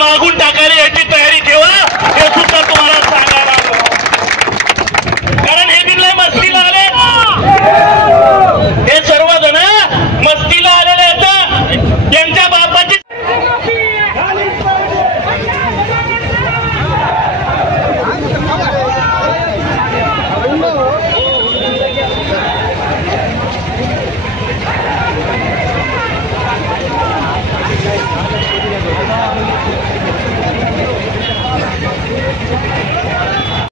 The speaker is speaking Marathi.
मागून टाकायला याची तयारी ठेवा, हे सुद्धा तुम्हाला सांगायला हवं. कारण हे बिल्ले मस्तीला आले, हे सर्वजण मस्तीला आलेले आहेत. त्यांच्या